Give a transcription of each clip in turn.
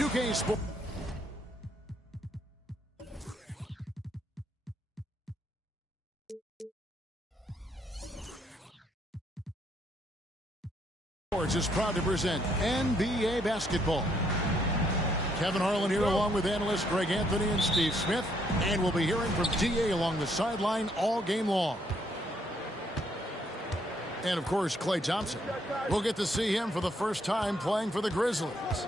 2K Sports. Sports is proud to present NBA basketball. Kevin Harlan here along with analysts Greg Anthony and Steve Smith. And we'll be hearing from DA along the sideline all game long. And, of course, Klay Thompson. We'll get to see him for the first time playing for the Grizzlies.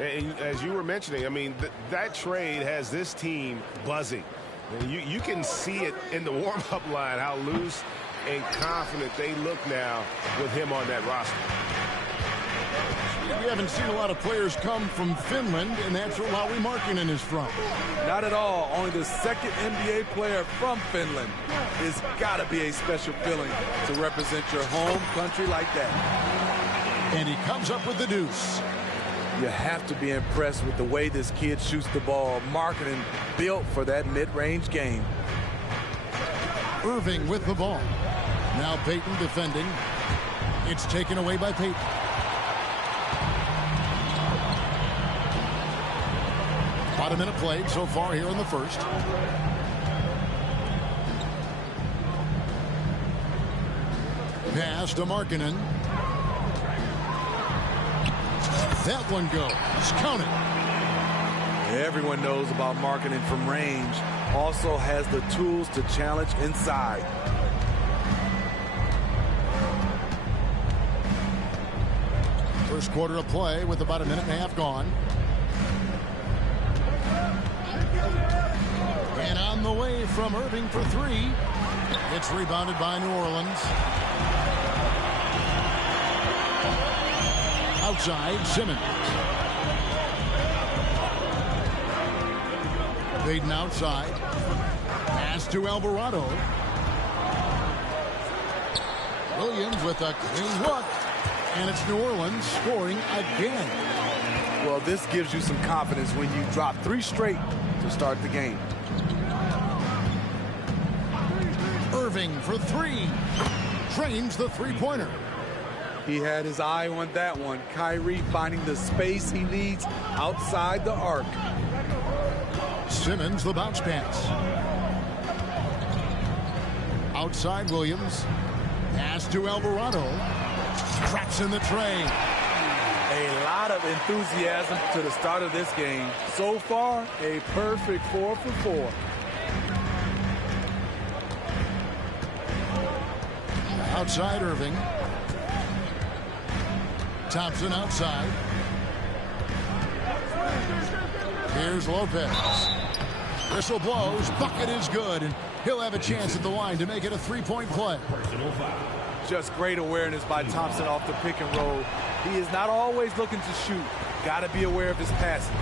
And as you were mentioning, I mean, that trade has this team buzzing. You can see it in the warm-up line, how loose and confident they look now with him on that roster. We haven't seen a lot of players come from Finland, and that's where Lauri Markkanen is from. Not at all. Only the second NBA player from Finland. It's got to be a special feeling to represent your home country like that. And he comes up with the deuce. You have to be impressed with the way this kid shoots the ball. Markkanen built for that mid-range game. Irving with the ball. Now Payton defending. It's taken away by Payton. About a minute played so far here in the first. Pass to Markkanen. That one goes. Counted. Everyone knows about Markkanen from range. Also has the tools to challenge inside. First quarter of play with about a minute and a half gone. And on the way from Irving for three. It's rebounded by New Orleans. Outside, Simmons. Payton outside. Pass to Alvarado. Williams with a clean look. And it's New Orleans scoring again. Well, this gives you some confidence when you drop three straight to start the game. Irving for three. Drains the three-pointer. He had his eye on that one. Kyrie finding the space he needs outside the arc. Simmons, the bounce pass. Outside Williams. Pass to Alvarado. Traps in the tray. A lot of enthusiasm to the start of this game. So far, a perfect 4 for 4. Outside Irving. Thompson outside. Here's Lopez. Whistle blows. Bucket is good. And he'll have a chance at the line to make it a three-point play. Just great awareness by Thompson off the pick and roll. He is not always looking to shoot. Got to be aware of his passing.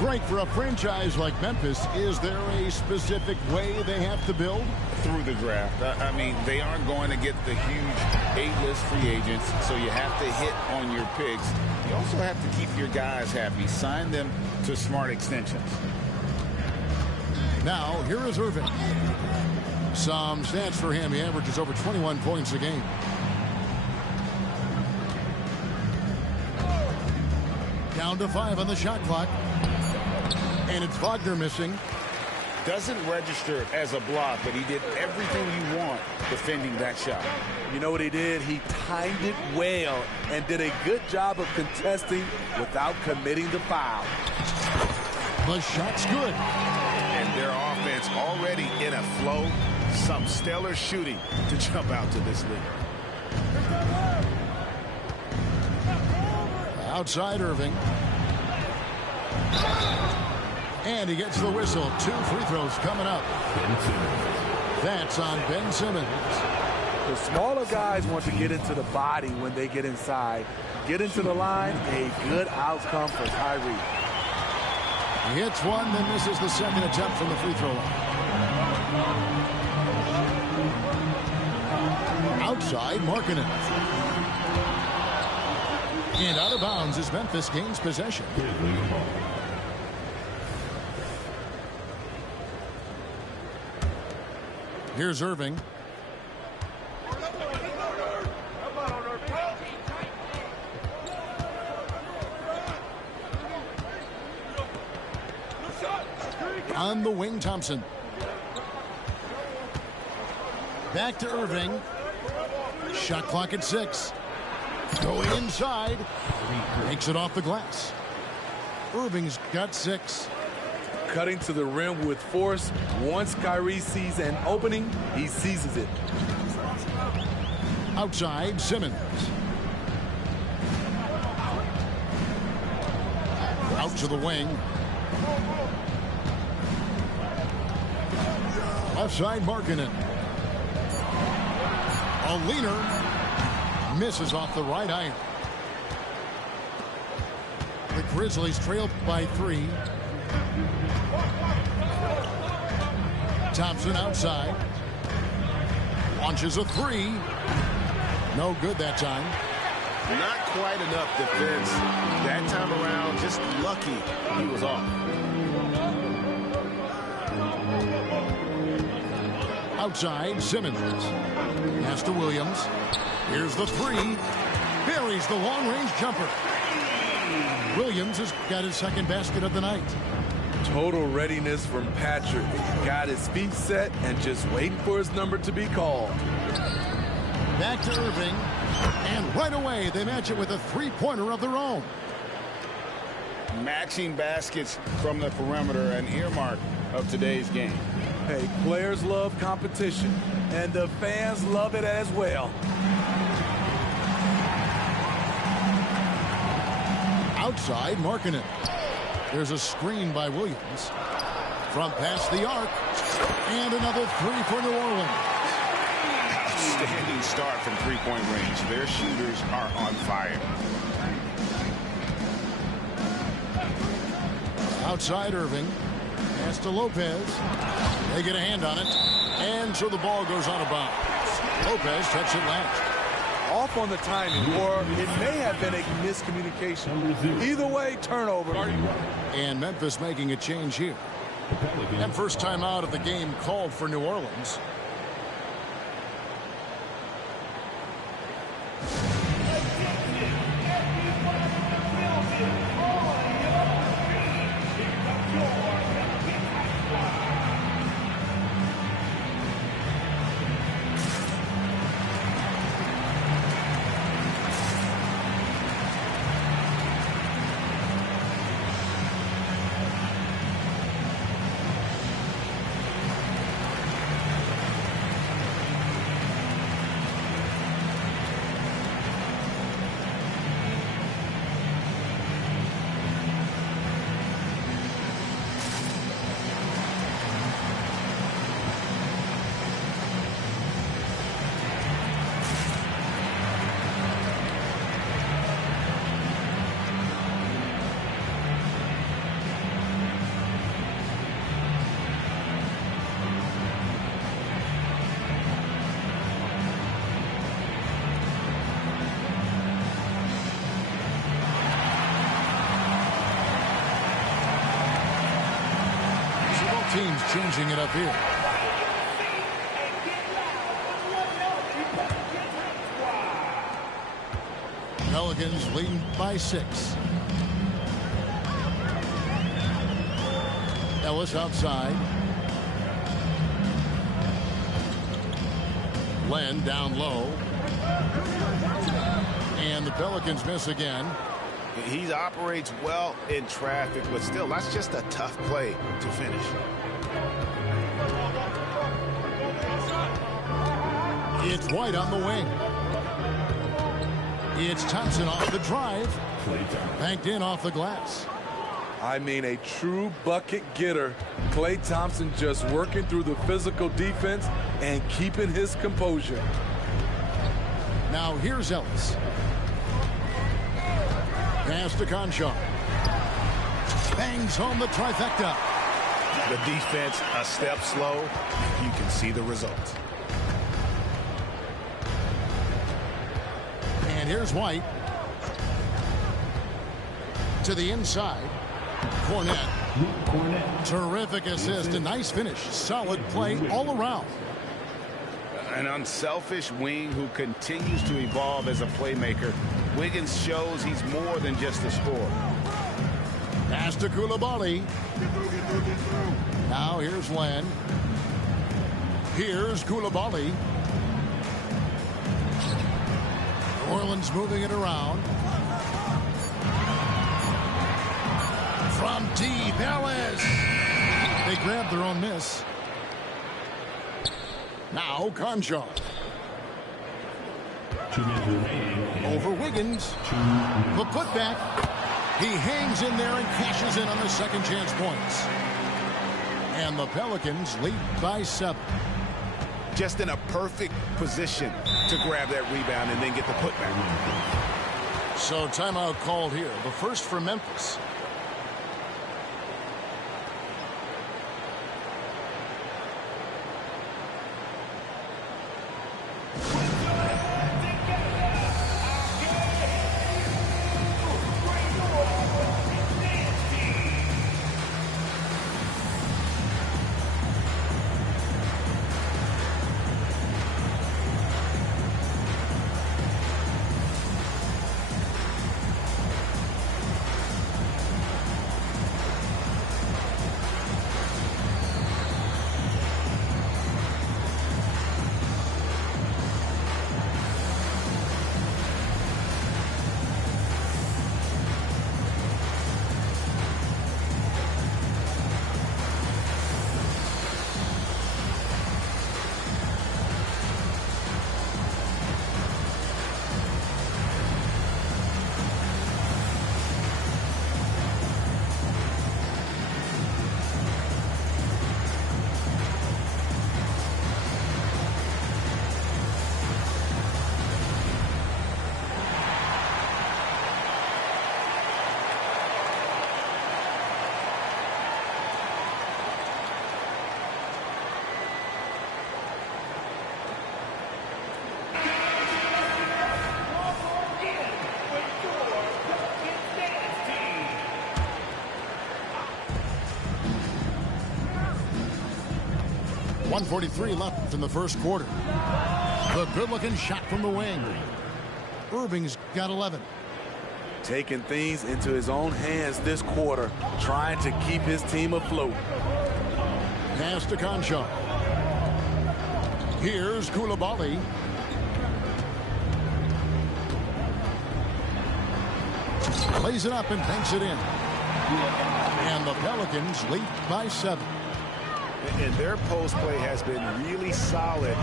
Great for a franchise like Memphis. Is there a specific way they have to build? Through the draft. I mean, they aren't going to get the huge A-list free agents, so you have to hit on your picks. You also have to keep your guys happy. Sign them to smart extensions. Now, here is Irving. Some stats for him. He averages over 21 points a game. Down to 5 on the shot clock. And it's Wagner missing. Doesn't register as a block, but he did everything you want defending that shot. You know what he did? He timed it well and did a good job of contesting without committing the foul. The shot's good. And their offense already in a flow. Some stellar shooting to jump out to this league. Outside Irving. And he gets the whistle. 2 free throws coming up. That's on Ben Simmons. The smaller guys want to get into the body when they get inside. Get into the line, a good outcome for Kyrie. He hits one, then misses the second attempt from the free throw line. Outside, Markkanen. And out of bounds as Memphis gains possession. Here's Irving. On the wing, Thompson. Back to Irving. Shot clock at 6. Going inside. Makes it off the glass. Irving's got 6. Cutting to the rim with force. Once Kyrie sees an opening, he seizes it. Outside, Simmons. Out to the wing. Left side, Markkanen. A leaner. Misses off the right iron. The Grizzlies trail by 3. Thompson outside. Launches a 3. No good that time. Not quite enough defense that time around. Just lucky he was off. Outside, Simmons. Pass to Williams. Here's the 3. Buries the long-range jumper. Williams has got his second basket of the night. Total readiness from Patrick. Got his feet set and just waiting for his number to be called. Back to Irving. And right away, they match it with a three-pointer of their own. Matching baskets from the perimeter, an earmark of today's game. Hey, players love competition, and the fans love it as well. Outside, Markkanen. There's a screen by Williams. From past the arc. And another 3 for New Orleans. Outstanding start from three-point range. Their shooters are on fire. Outside, Irving. Pass to Lopez. They get a hand on it. And so the ball goes out of bounds. Lopez touched it last. Off on the timing, or it may have been a miscommunication. Either way, turnover. And Memphis making a change here. And first time out of the game called for New Orleans. Teams changing it up here. Pelicans leading by 6. Ellis outside. Len down low. And the Pelicans miss again. He operates well in traffic, but still, that's just a tough play to finish. It's White on the wing. It's Thompson off the drive. Banked in off the glass. I mean, a true bucket getter. Klay Thompson just working through the physical defense and keeping his composure. Now here's Ellis. Pass to Conchar. Bangs home the trifecta. The defense a step slow. You can see the result. And here's White. To the inside. Cornette. Terrific assist. A nice finish. Solid play all around. An unselfish wing who continues to evolve as a playmaker. Wiggins shows he's more than just a scorer. Pass to Koulibaly. Now here's Len. Here's Koulibaly. New Orleans moving it around. From deep, Ellis. They grabbed their own miss. Now Conjo. Over Wiggins. The putback. He hangs in there and cashes in on the second chance points. And the Pelicans lead by 7. Just in a perfect position to grab that rebound and then get the putback. So timeout called here. The first for Memphis. .143 left in the first quarter. The good-looking shot from the wing. Irving's got 11. Taking things into his own hands this quarter, trying to keep his team afloat. Pass to Concho. Here's Koulibaly. Lays it up and banks it in. And the Pelicans lead by 7. And their post play has been really solid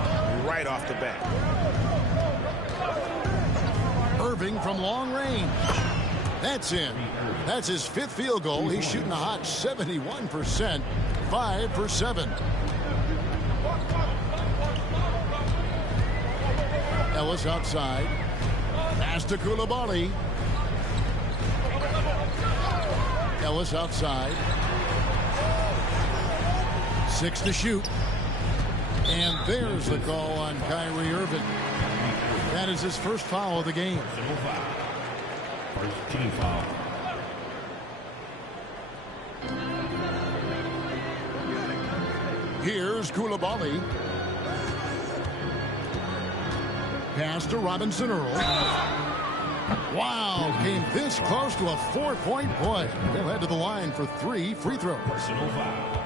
right off the bat. Irving from long range. That's in. That's his 5th field goal. He's shooting a hot 71%. 5 for 7. Ellis outside. Pass to Koulibaly. Ellis outside. 6 to shoot. And there's the call on Kyrie Irving. That is his first foul of the game. First team foul. Here's Koulibaly. Pass to Robinson Earl. Wow, came this close to a 4-point play. They'll head to the line for 3 free throws. Personal foul.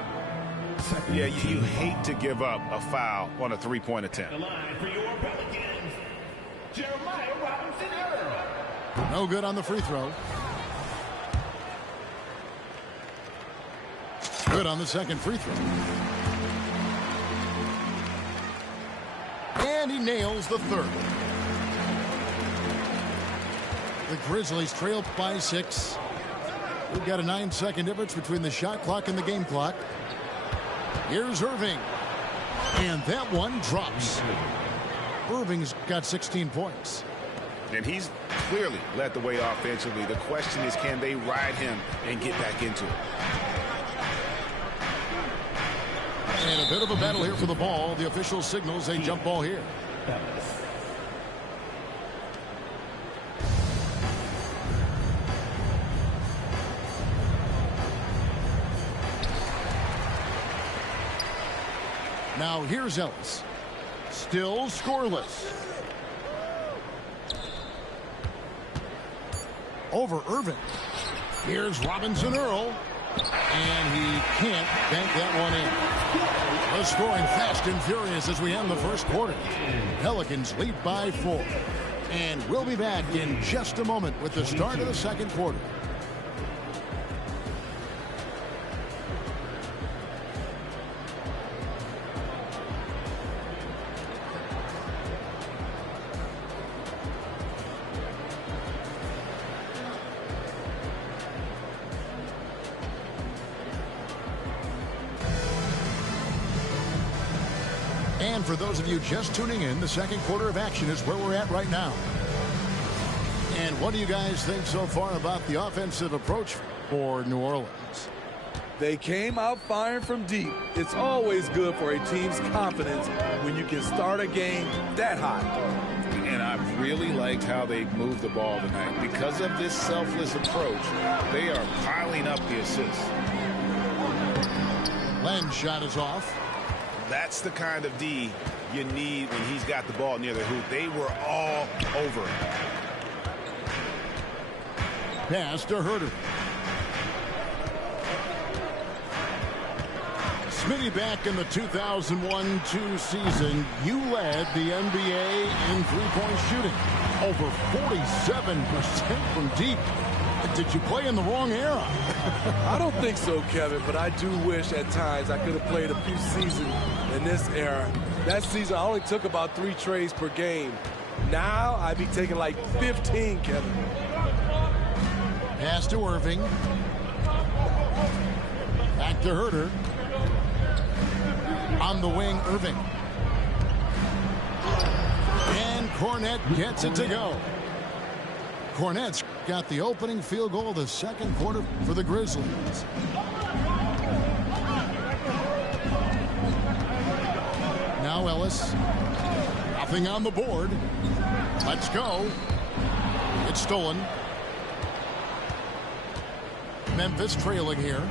Yeah, you hate to give up a foul on a 3-point attempt. The line for your Pelicans, Jeremiah Robinson Earl. No good on the free throw. Good on the second free throw. And he nails the third. The Grizzlies trail by 6. We've got a 9-second difference between the shot clock and the game clock. Here's Irving. And that one drops. Irving's got 16 points. And he's clearly led the way offensively. The question is, can they ride him and get back into it? And a bit of a battle here for the ball. The official signals a jump ball here. Now here's Ellis. Still scoreless. Over Irving. Here's Robinson Earl. And he can't bank that one in. The scoring fast and furious as we end the first quarter. Pelicans lead by 4. And we'll be back in just a moment with the start of the second quarter. And for those of you just tuning in, the second quarter of action is where we're at right now. And what do you guys think so far about the offensive approach for New Orleans? They came out firing from deep. It's always good for a team's confidence when you can start a game that hot. And I've really liked how they've moved the ball tonight. Because of this selfless approach, they are piling up the assists. Len's shot is off. That's the kind of D you need when he's got the ball near the hoop. They were all over it. Pass to Herter. Smitty, back in the 2001-2 season, you led the NBA in three-point shooting. Over 47% from deep. Did you play in the wrong era? I don't think so, Kevin, but I do wish at times I could have played a few seasons in this era. That season, I only took about 3 trades per game. Now, I'd be taking like 15, Kevin. Pass to Irving. Back to Herter. On the wing, Irving. And Cornette gets it to go. Cornette's got the opening field goal of the second quarter for the Grizzlies. Now Ellis. Nothing on the board. Let's go. It's stolen. Memphis trailing here.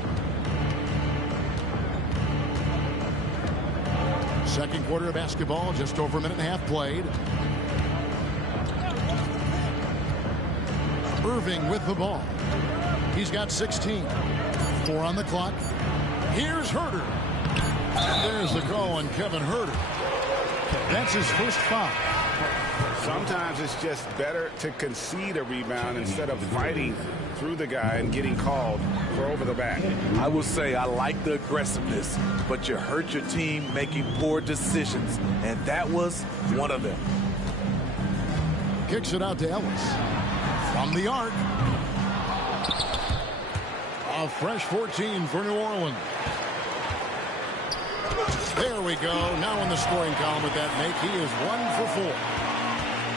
Second quarter of basketball, just over a minute and a half played. Irving with the ball. He's got 16. 4 on the clock. Here's Herter. And there's the goal on Kevin Herter. That's his first foul. Sometimes it's just better to concede a rebound instead of fighting through the guy and getting called for over the back. I will say I like the aggressiveness, but you hurt your team making poor decisions, and that was one of them. Kicks it out to Ellis. From the arc. A fresh 14 for New Orleans. There we go. Now in the scoring column with that make. He is 1 for 4.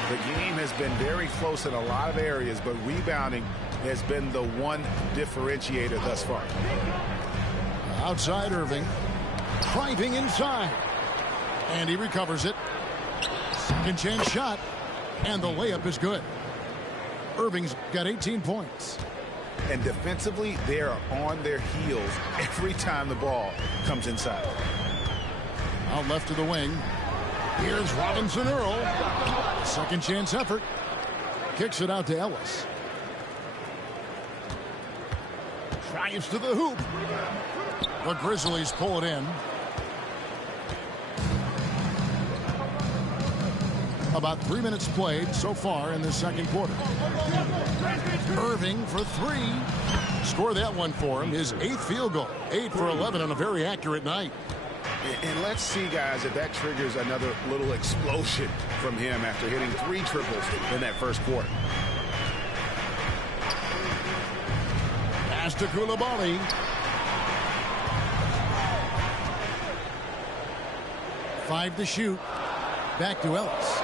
The game has been very close in a lot of areas, but rebounding has been the one differentiator thus far. Outside Irving. Driving inside. And he recovers it. Second chance shot. And the layup is good. Irving's got 18 points. And defensively, they are on their heels every time the ball comes inside. Out left to the wing. Here's Robinson Earl. Second chance effort. Kicks it out to Ellis. Drives to the hoop. The Grizzlies pull it in. About 3 minutes played so far in the second quarter. Irving for 3. Score that one for him. His 8th field goal. 8 for 11 on a very accurate night. And let's see, guys, if that triggers another little explosion from him after hitting 3 triples in that first quarter. Pass to Koulibaly. Five to shoot. Back to Ellis.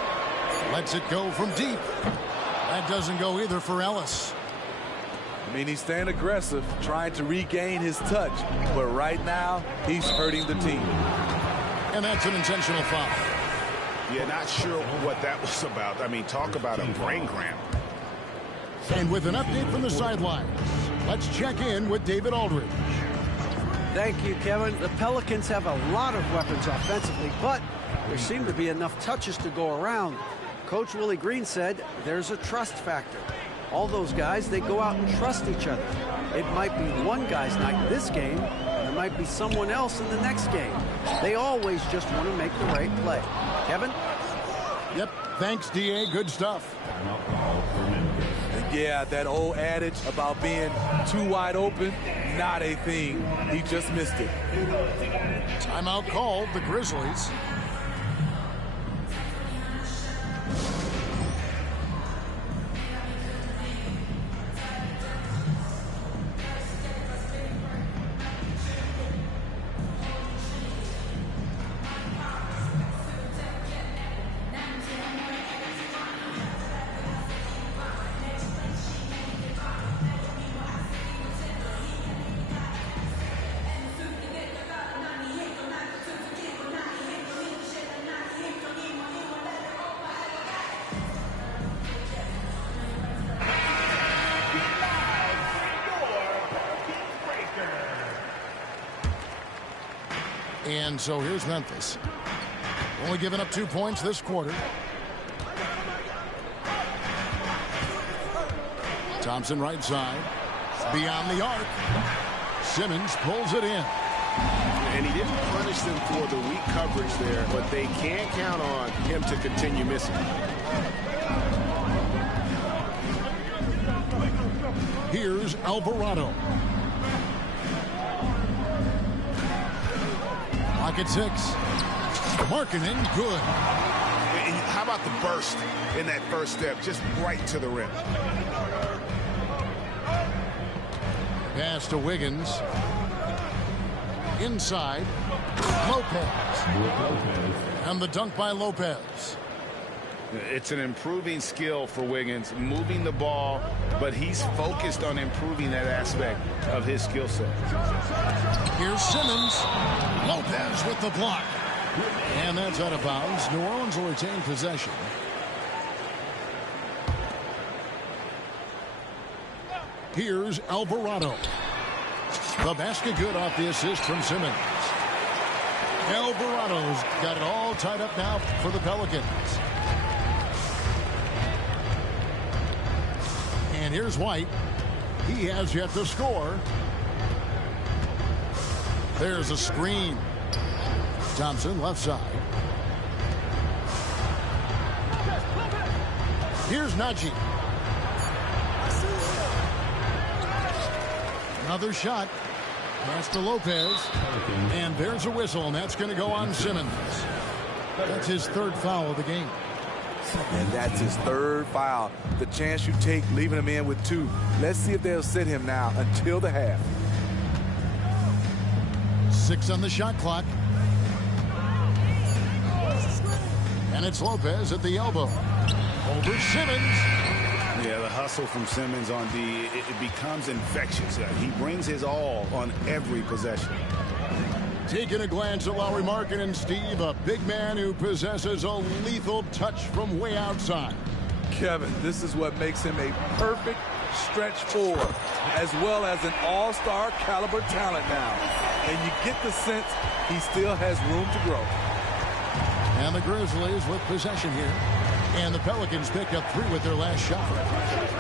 Lets it go from deep. That doesn't go either for Ellis. I mean, he's staying aggressive, trying to regain his touch. But right now, he's hurting the team. And that's an intentional foul. Yeah, not sure what that was about. I mean, talk about a brain cramp. And with an update from the sidelines, let's check in with David Aldridge. Thank you, Kevin. The Pelicans have a lot of weapons offensively, but there seem to be enough touches to go around. Coach Willie Green said there's a trust factor. All those guys, they go out and trust each other. It might be one guy's night this game, and it might be someone else in the next game. They always just want to make the right play. Kevin? Yep, thanks, D.A. Good stuff. And yeah, that old adage about being too wide open, not a thing. He just missed it. Timeout called, the Grizzlies. And so here's Memphis. Only giving up 2 points this quarter. Thompson right side. Beyond the arc. Simmons pulls it in. And he didn't punish them for the weak coverage there, but they can't count on him to continue missing. Here's Alvarado. Pocket 6. Markkanen, good. And how about the burst in that first step, just right to the rim. Pass to Wiggins. Inside. Lopez. And the dunk by Lopez. It's an improving skill for Wiggins, moving the ball, but he's focused on improving that aspect of his skill set. Here's Simmons. Lopez with the block. And that's out of bounds. New Orleans will retain possession. Here's Alvarado. The basket good off the assist from Simmons. Alvarado's got it all tied up now for the Pelicans. And here's White. He has yet to score. There's a screen. Thompson left side. Here's Najee. Another shot. Pass to Lopez. And there's a whistle, and that's going to go on Simmons. That's his third foul of the game. And that's his third foul. The chance you take leaving him in with 2. Let's see if they'll sit him now until the half. 6 on the shot clock. And it's Lopez at the elbow. Over Simmons. Yeah, the hustle from Simmons on D, it becomes infectious. He brings his all on every possession. Taking a glance at Lauri Markkanen, Steve, a big man who possesses a lethal touch from way outside. Kevin, this is what makes him a perfect stretch 4, as well as an all-star caliber talent now. And you get the sense he still has room to grow. And the Grizzlies with possession here. And the Pelicans pick up 3 with their last shot.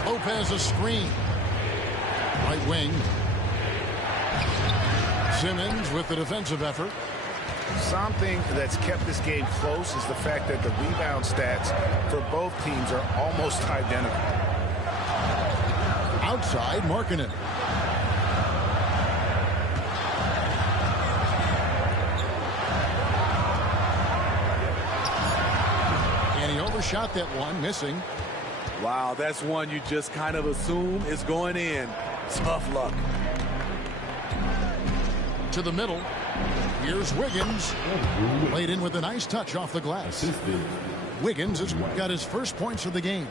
Lopez a screen. Right wing. Simmons with the defensive effort. Something that's kept this game close is the fact that the rebound stats for both teams are almost identical. Outside, Markkanen. And he overshot that one, missing. Wow, that's one you just kind of assume is going in. Tough luck. To the middle. Here's Wiggins. Played in with a nice touch off the glass. Wiggins has got his first points of the game.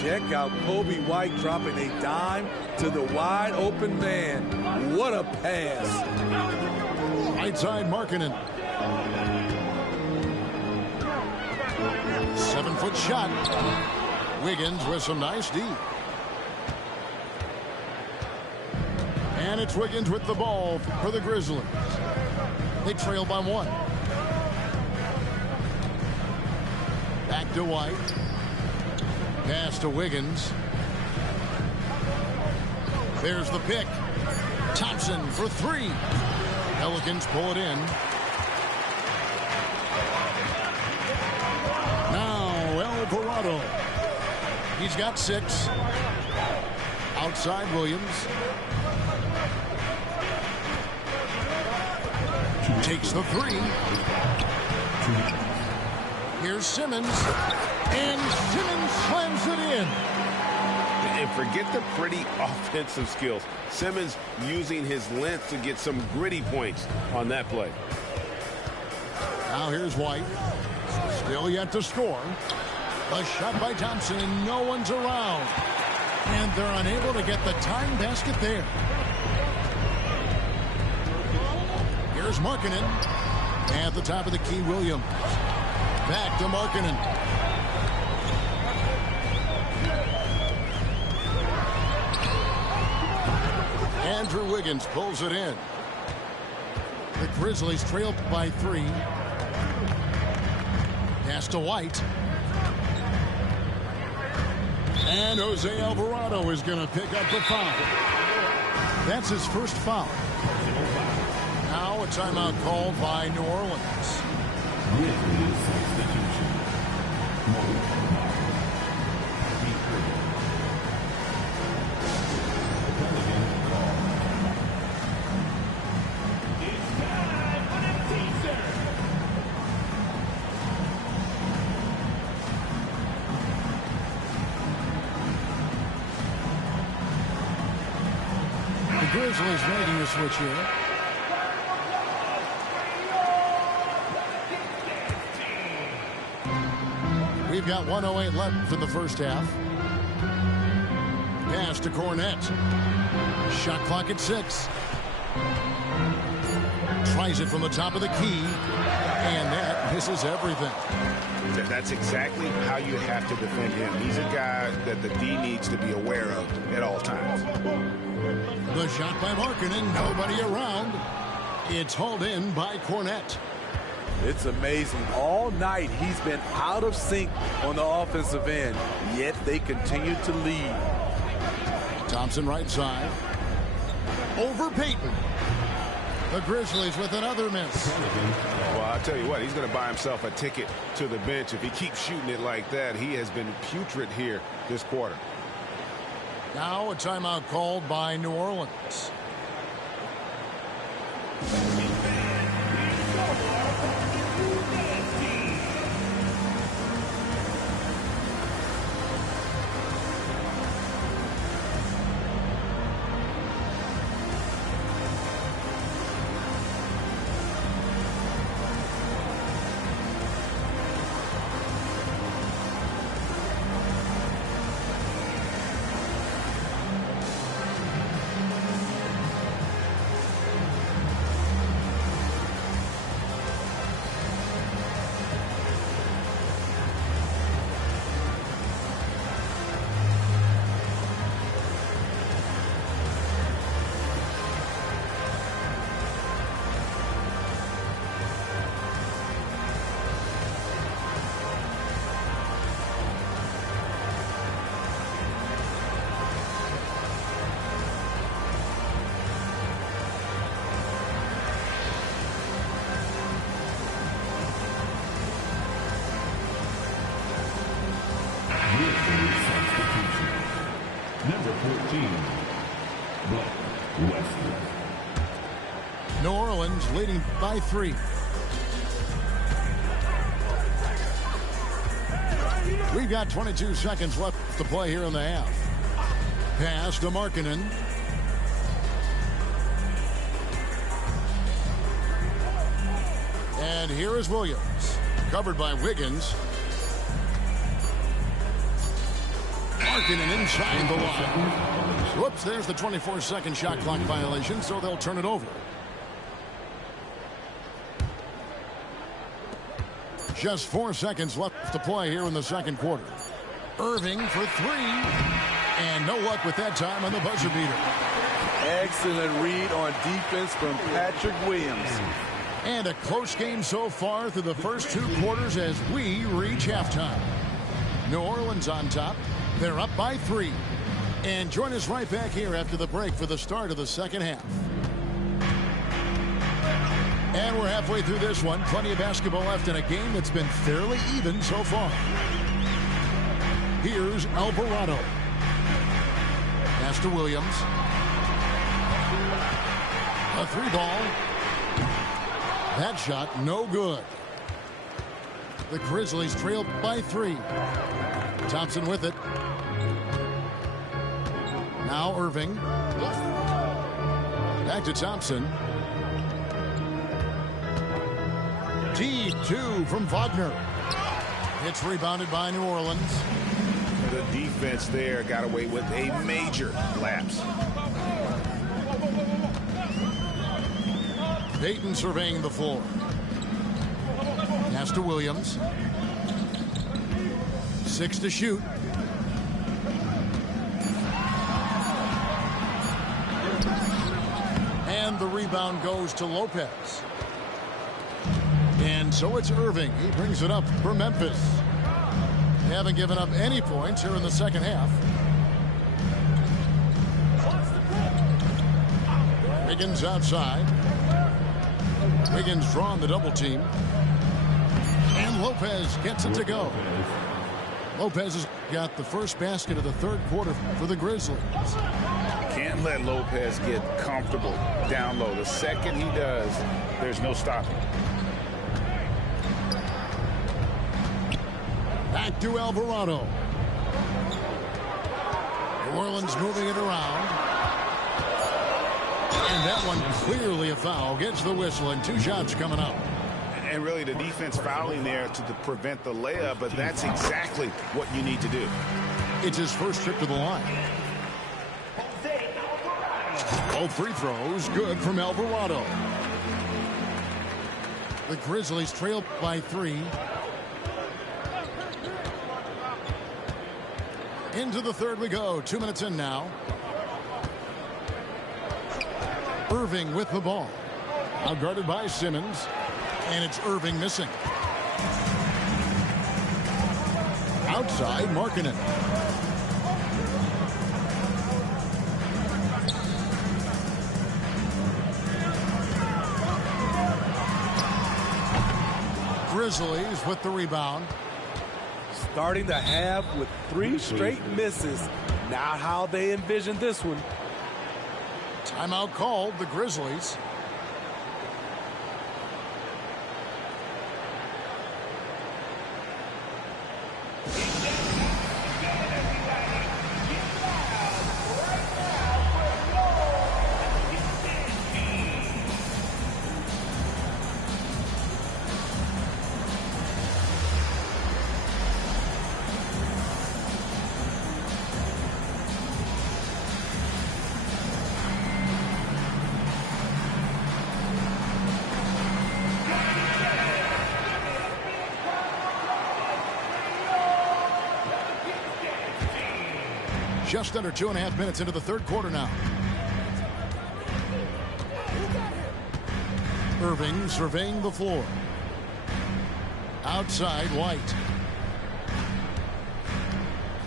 Check out Kobe White dropping a dime to the wide open man. What a pass. Right side, Markkanen. 7-foot shot. Wiggins with some nice D. And it's Wiggins with the ball for the Grizzlies. They trail by 1. Back to White. Pass to Wiggins. There's the pick. Thompson for three. Pelicans pull it in. Now Alvarado. He's got 6. Outside Williams. Takes the 3. Here's Simmons. And Simmons slams it in. And forget the pretty offensive skills. Simmons using his length to get some gritty points on that play. Now here's White. Still yet to score. A shot by Thompson, and no one's around. And they're unable to get the tying basket there. Here's Markkanen. At the top of the key, Williams. Back to Markkanen. Andrew Wiggins pulls it in. The Grizzlies trail by 3. Pass to White. And Jose Alvarado is going to pick up the foul. That's his first foul. Now a timeout called by New Orleans. Grizzlies making a switch here. We've got 1:08 left for the first half. Pass to Cornette. Shot clock at 6. Tries it from the top of the key. And that misses everything. That's exactly how you have to defend him. He's a guy that the D needs to be aware of at all times. The shot by Markkanen, nobody around. It's hauled in by Cornette. It's amazing. All night he's been out of sync on the offensive end, yet they continue to lead. Thompson right side. Over Payton. The Grizzlies with another miss. Well, I'll tell you what, he's going to buy himself a ticket to the bench. If he keeps shooting it like that, he has been putrid here this quarter. Now a timeout called by New Orleans. Number 14, Westbrook. New Orleans leading by 3. We've got 22 seconds left to play here in the half. Pass to Markkanen. And here is Williams. Covered by Wiggins. Markkanen inside the line. Whoops, there's the 24-second shot clock violation, so they'll turn it over. Just 4 seconds left to play here in the second quarter. Irving for 3. And no luck with that time on the buzzer beater. Excellent read on defense from Patrick Williams. And a close game so far through the first 2 quarters as we reach halftime. New Orleans on top. They're up by 3. And join us right back here after the break for the start of the second half. And we're halfway through this one. Plenty of basketball left in a game that's been fairly even so far. Here's Alvarado. Pass to Williams. A three ball. That shot no good. The Grizzlies trail by 3. Thompson with it. Now Irving. Back to Thompson. Deep 2 from Wagner. It's rebounded by New Orleans. The defense there got away with a major lapse. Payton surveying the floor. Pass to Williams. 6 to shoot. And the rebound goes to Lopez. And so it's Irving. He brings it up for Memphis. They haven't given up any points here in the second half. Wiggins outside. Wiggins drawn the double team. And Lopez gets it to go. Lopez has got the first basket of the third quarter for the Grizzlies. Can't let Lopez get comfortable down low. The second he does, there's no stopping. Back to Alvarado. New Orleans moving it around. And that one clearly a foul. Gets the whistle and 2 shots coming up. And really the defense fouling there to prevent the layup, but that's exactly what you need to do. It's his first trip to the line. Both free throws good from Alvarado. The Grizzlies trail by 3. Into the third we go. 2 minutes in now. Irving with the ball. Out guarded by Simmons. And it's Irving missing. Outside, Markkanen. Grizzlies with the rebound. Starting the half with 3 straight misses. Not how they envisioned this one. Timeout called, the Grizzlies. Just under 2.5 minutes into the third quarter now. Irving surveying the floor. Outside, White.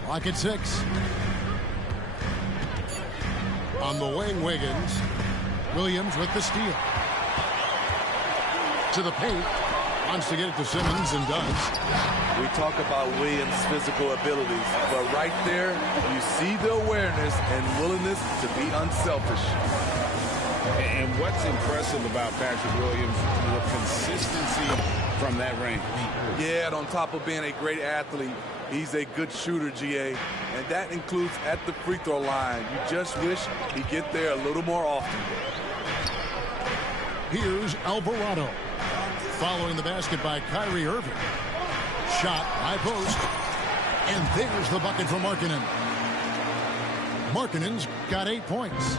Clock at 6. On the wing, Wiggins. Williams with the steal. To the paint. Wants to get it to Simmons and does. We talk about Williams' physical abilities, but right there, you see the awareness and willingness to be unselfish. And what's impressive about Patrick Williams, the consistency from that range. Yeah, and on top of being a great athlete, he's a good shooter, GA, and that includes at the free throw line. You just wish he'd get there a little more often. Here's Alvarado. Following the basket by Kyrie Irving. Shot, high post. And there's the bucket for Markkanen. Markkanen's got 8 points.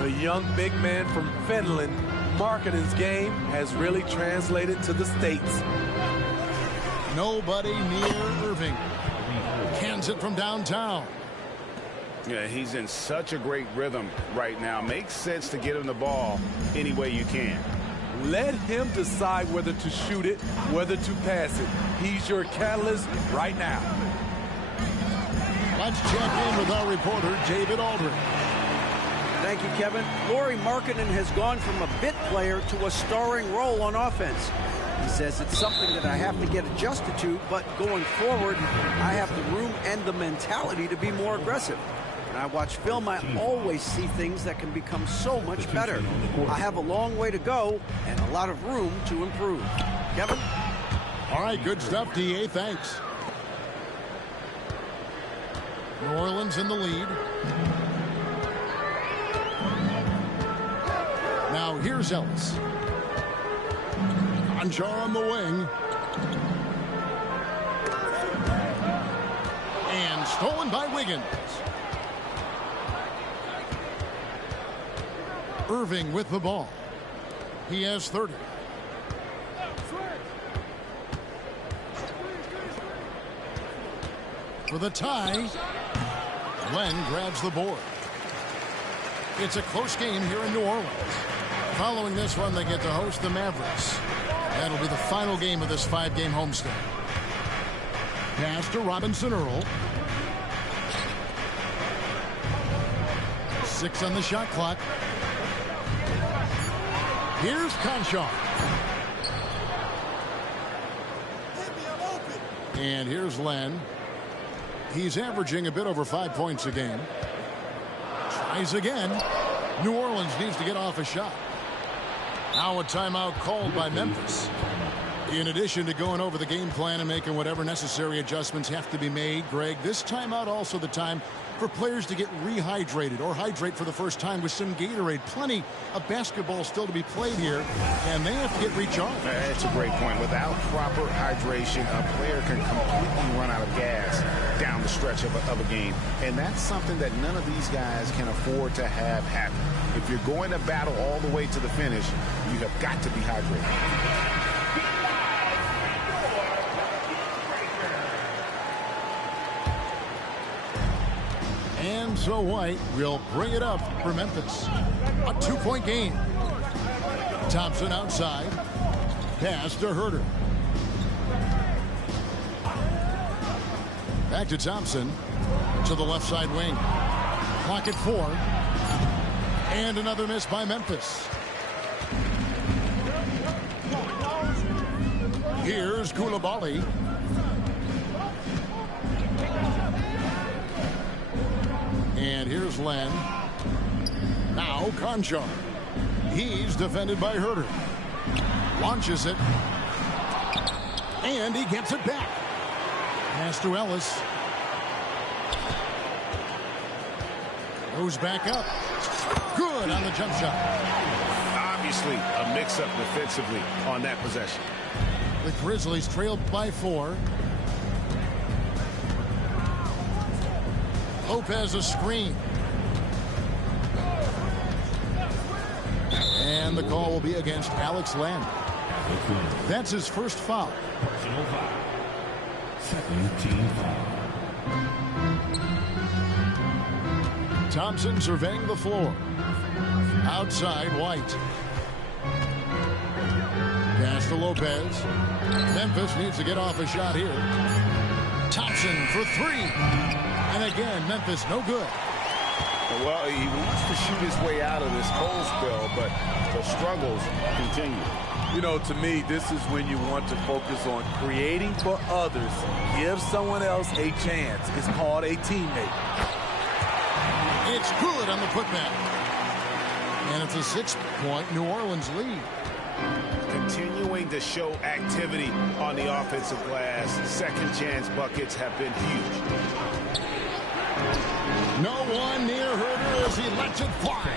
The young big man from Finland, Markkanen's game has really translated to the States. Nobody near Irving. Cans it from downtown. Yeah, he's in such a great rhythm right now. Makes sense to get him the ball any way you can. Let him decide whether to shoot it, whether to pass it. He's your catalyst right now. Let's check in with our reporter, David Aldridge. Thank you, Kevin. Lauri Markkanen has gone from a bit player to a starring role on offense. He says it's something that I have to get adjusted to, but going forward, I have the room and the mentality to be more aggressive. When I watch film, I always see things that can become so much better. I have a long way to go and a lot of room to improve. Kevin? All right, good stuff, D.A. Thanks. New Orleans in the lead. Now here's Ellis. Conchar on the wing. And stolen by Wiggins. Irving with the ball. He has 30. For the tie, Len grabs the board. It's a close game here in New Orleans. Following this one, they get to host the Mavericks. That'll be the final game of this 5-game homestand. Pass to Robinson Earl. 6 on the shot clock. Here's Conchar. And here's Len. He's averaging a bit over 5 points a game. Tries again. New Orleans needs to get off a shot. Now a timeout called by Memphis. In addition to going over the game plan and making whatever necessary adjustments have to be made, Greg, this timeout also the time for players to get rehydrated or hydrate for the first time with some Gatorade. Plenty of basketball still to be played here, and they have to get recharged. That's a great point. Without proper hydration, a player can completely run out of gas down the stretch of a game. And that's something that none of these guys can afford to have happen. If you're going to battle all the way to the finish, you have got to be hydrated. And so White will bring it up for Memphis. A 2-point game. Thompson outside. Pass to Herter. Back to Thompson. To the left side wing. Clock at 4. And another miss by Memphis. Here's Koulibaly. And here's Len. Now Conchar. He's defended by Herter. Launches it. And he gets it back. Pass to Ellis. Goes back up. Good on the jump shot. Obviously a mix-up defensively on that possession. The Grizzlies trailed by 4. Lopez a screen. And the call will be against Alex Len. That's his first foul. Personal foul. Second team foul. Thompson surveying the floor. Outside, White. Pass to Lopez. Memphis needs to get off a shot here. Thompson for 3. And again, Memphis no good. Well, he wants to shoot his way out of this cold spell, but the struggles continue. You know, to me, this is when you want to focus on creating for others. Give someone else a chance. It's called a teammate. It's good on the putback. And it's a 6-point New Orleans lead. Continuing to show activity on the offensive glass. Second chance buckets have been huge. No one near Herter as he lets it fly.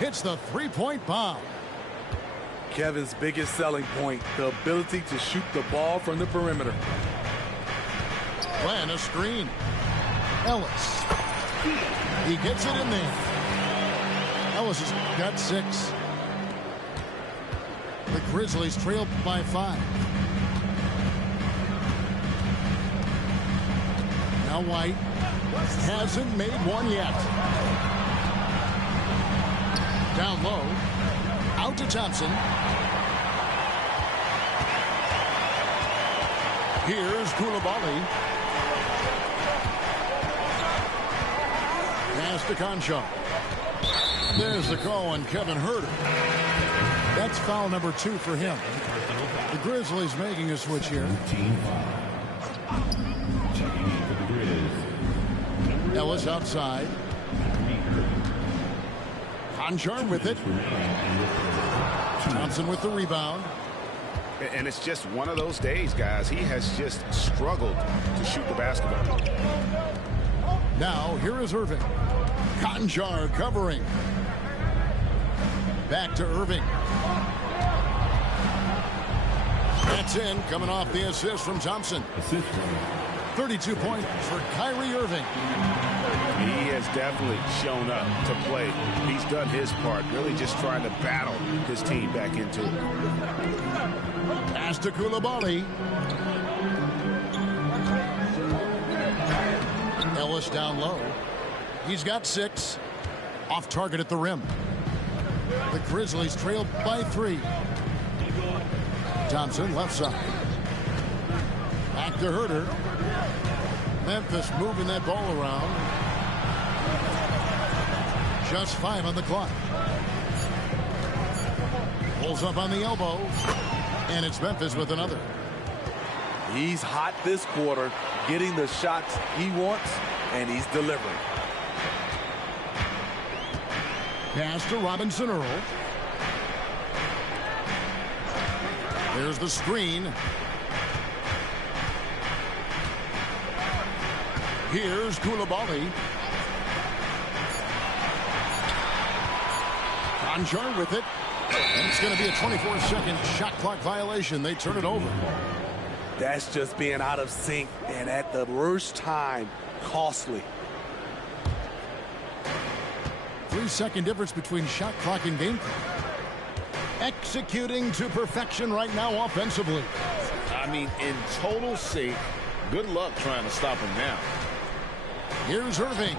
Hits the 3-point bomb. Kevin's biggest selling point, the ability to shoot the ball from the perimeter. Plan a screen. Ellis. He gets it in there. Ellis has got 6. The Grizzlies trailed by 5. Now White hasn't made one yet. Down low. Out to Thompson. Here's Koulibaly. Pass to Concho. There's the call on Kevin Huerter. That's foul number 2 for him. The Grizzlies making a switch here. Ellis outside. Conchar with it. Thompson with the rebound. And it's just one of those days, guys. He has just struggled to shoot the basketball. Now, here is Irving. Conchar covering. Back to Irving. That's in, coming off the assist from Thompson. 32 points for Kyrie Irving. He has definitely shown up to play. He's done his part, really just trying to battle his team back into it. Pass to Koulibaly. Ellis down low. He's got 6. Off target at the rim. The Grizzlies trailed by 3. Thompson left side. Back to Huerter. Memphis moving that ball around. Just 5 on the clock. Pulls up on the elbow. And it's Memphis with another. He's hot this quarter, getting the shots he wants, and he's delivering. Pass to Robinson Earl. There's the screen. Here's Koulibaly. Conchar with it. And it's going to be a 24-second shot clock violation. They turn it over. That's just being out of sync, and at the worst time, costly. 3-second difference between shot clock and game clock. Executing to perfection right now offensively. I mean, in total sync. Good luck trying to stop him now. Here's Irving.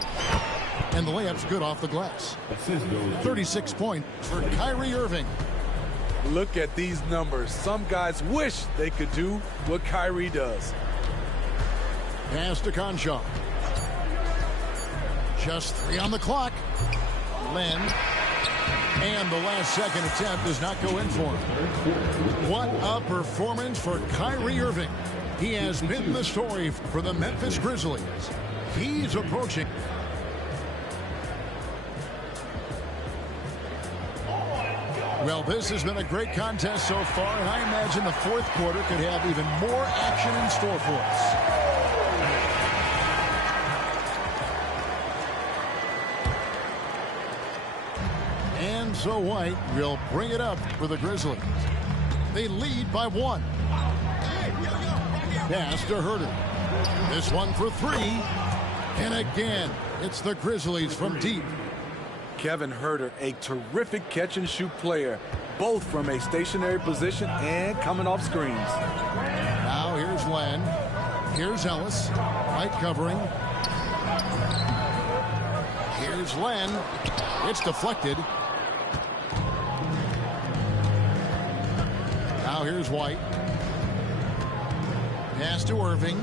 And the layup's good off the glass. 36 points for Kyrie Irving. Look at these numbers. Some guys wish they could do what Kyrie does. Pass to Conchar. Just 3 on the clock. Len. And the last second attempt does not go in for him. What a performance for Kyrie Irving. He has been the story for the Memphis Grizzlies. He's approaching. Well, this has been a great contest so far, and I imagine the fourth quarter could have even more action in store for us. And so White will bring it up for the Grizzlies. They lead by 1. Pass to Huerter. This one for 3. And again, it's the Grizzlies from deep. Kevin Huerter, a terrific catch-and-shoot player, both from a stationary position and coming off screens. Now here's Len. Here's Ellis. White covering. Here's Len. It's deflected. Now here's White. Pass to Irving.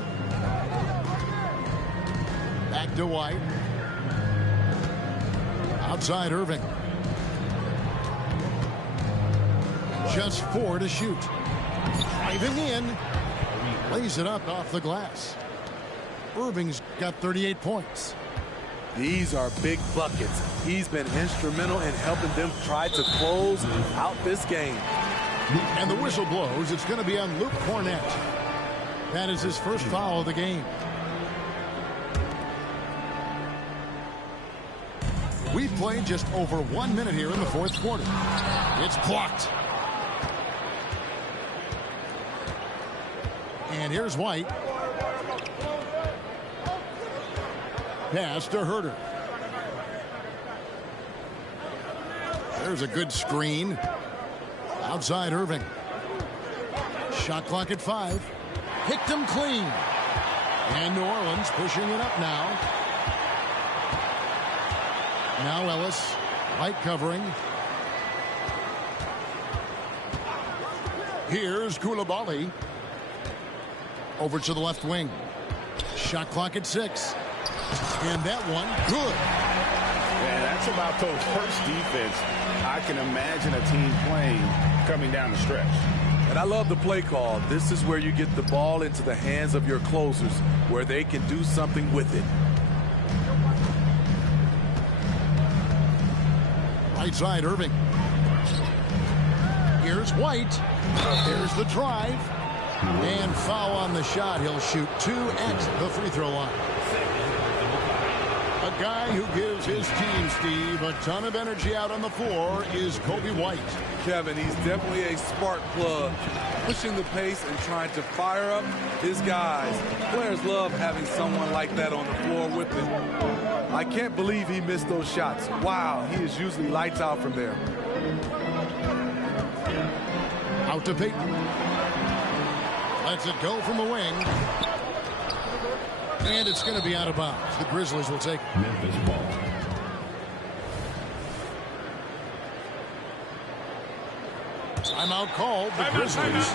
Back to White. Outside Irving. Just 4 to shoot. Driving in. Lays it up off the glass. Irving's got 38 points. These are big buckets. He's been instrumental in helping them try to close out this game. And the whistle blows. It's going to be on Luke Cornett. That is his first foul of the game. We've played just over 1 minute here in the fourth quarter. It's blocked. And here's White. Pass to Huerter. There's a good screen. Outside Irving. Shot clock at 5. Picked him clean. And New Orleans pushing it up now. Now Ellis. White covering. Here's Koulibaly. Over to the left wing. Shot clock at 6. And that one, good. That's about the worst defense I can imagine a team playing coming down the stretch. And I love the play call. This is where you get the ball into the hands of your closers, where they can do something with it. Right side, Irving. Here's White. Here's the drive. And foul on the shot. He'll shoot 2 at the free throw line. A guy who gives his team, Steve, a ton of energy out on the floor is Kobe White. Kevin, he's definitely a spark plug, pushing the pace and trying to fire up his guys. Players love having someone like that on the floor with them. I can't believe he missed those shots. Wow, he is usually lights out from there. Out to Payton. Lets it go from the wing. And it's going to be out of bounds. The Grizzlies will take it. Memphis ball. Timeout called. The Grizzlies.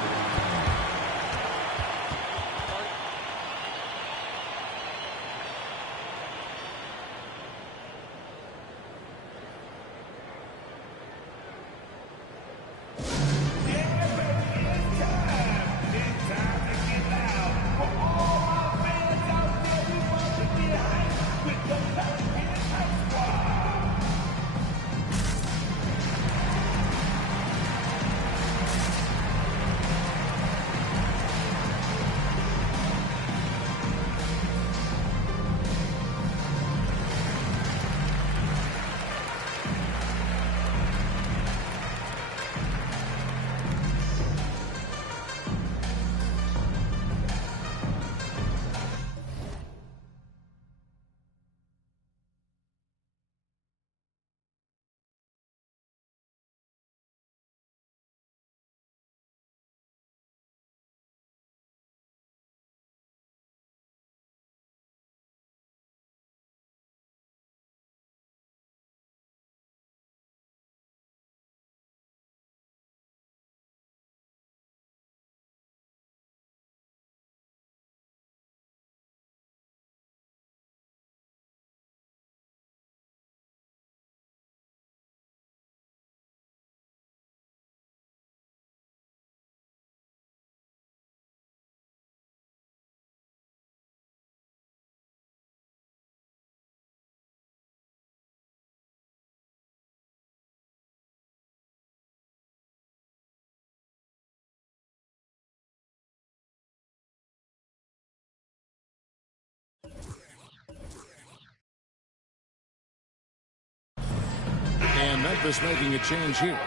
And Memphis making a change here.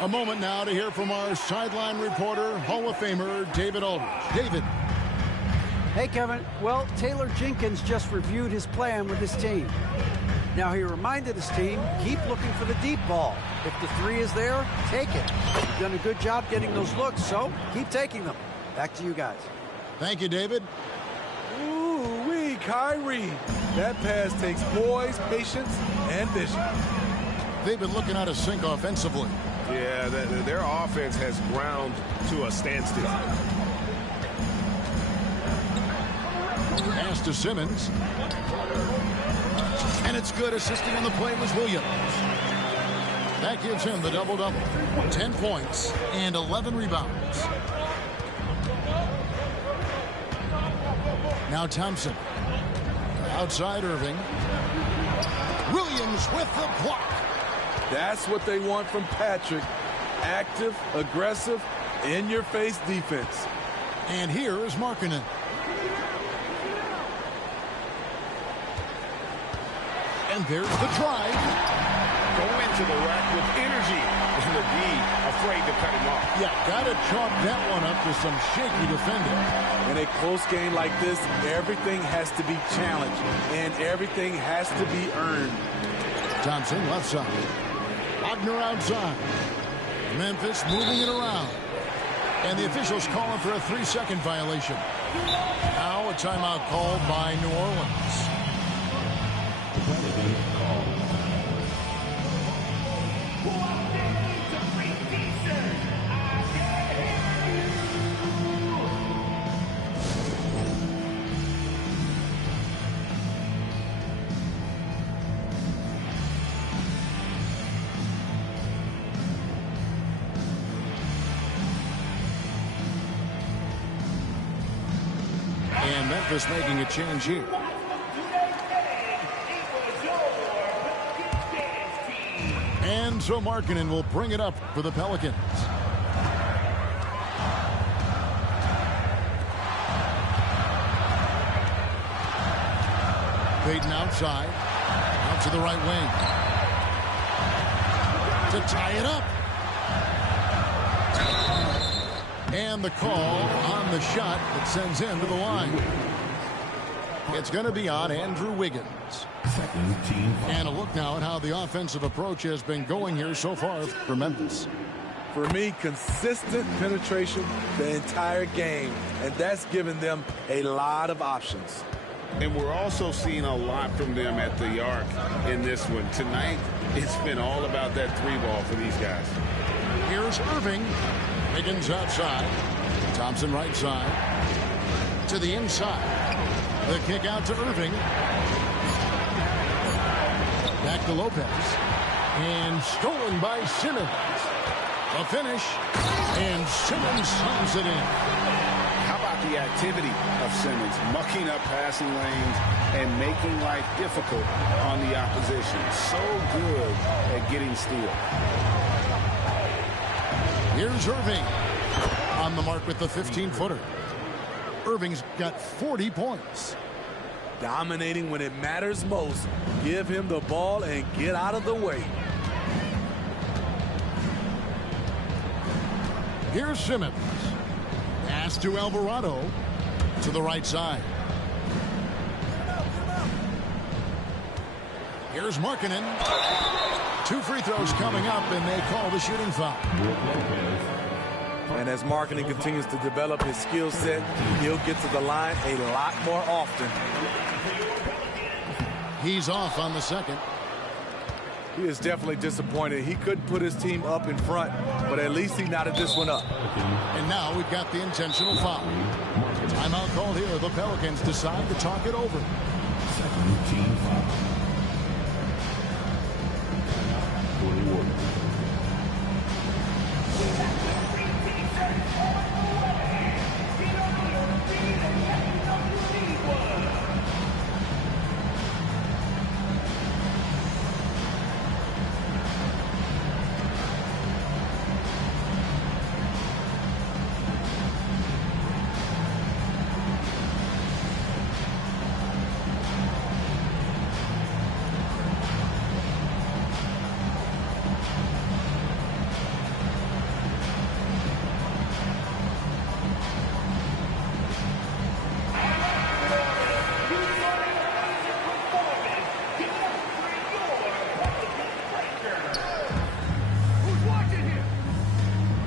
A moment now to hear from our sideline reporter, Hall of Famer David Aldridge. David. Hey, Kevin. Well, Taylor Jenkins just reviewed his plan with his team. Now, he reminded his team, keep looking for the deep ball. If the three is there, take it. You've done a good job getting those looks, so keep taking them. Back to you guys. Thank you, David. Ooh-wee, Kyrie. That pass takes poise, patience, and vision. They've been looking out of sync offensively. Yeah, their offense has ground to a standstill. Pass to Simmons. And it's good. Assisting on the play was Williams. That gives him the double-double. 10 points and 11 rebounds. Now Thompson. Outside Irving. Williams with the block. That's what they want from Patrick. Active, aggressive, in-your-face defense. And here is Markkanen. And there's the drive. Go into the rack with energy. And the D afraid to cut him off. Yeah, got to chalk that one up to some shaky defending. In a close game like this, everything has to be challenged, and everything has to be earned. Thompson left side. Wagner outside. Memphis moving it around. And the officials calling for a 3-second violation. Now a timeout called by New Orleans. Memphis making a change here. And so Markkanen will bring it up for the Pelicans. Payton outside. Out to the right wing. To tie it up. And the call on the shot that sends him to the line. It's going to be on Andrew Wiggins. And a look now at how the offensive approach has been going here so far for Memphis. For me, consistent penetration the entire game, and that's given them a lot of options. And we're also seeing a lot from them at the arc in this one. Tonight, it's been all about that three ball for these guys. Here's Irving. Wiggins outside. Thompson right side. To the inside. The kick out to Irving. Back to Lopez. And stolen by Simmons. A finish. And Simmons slams it in. How about the activity of Simmons, mucking up passing lanes and making life difficult on the opposition. So good at getting steal. Here's Irving on the mark with the 15-footer. Irving's got 40 points. Dominating when it matters most. Give him the ball and get out of the way. Here's Simmons. Pass to Alvarado to the right side. Here's Markkanen. 2 free throws coming up, and they call the shooting foul. And as Markkanen continues to develop his skill set, he'll get to the line a lot more often. He's off on the second. He is definitely disappointed. He couldn't put his team up in front, but at least he knotted this one up. And now we've got the intentional foul. Timeout called here. The Pelicans decide to talk it over. Team foul. 21.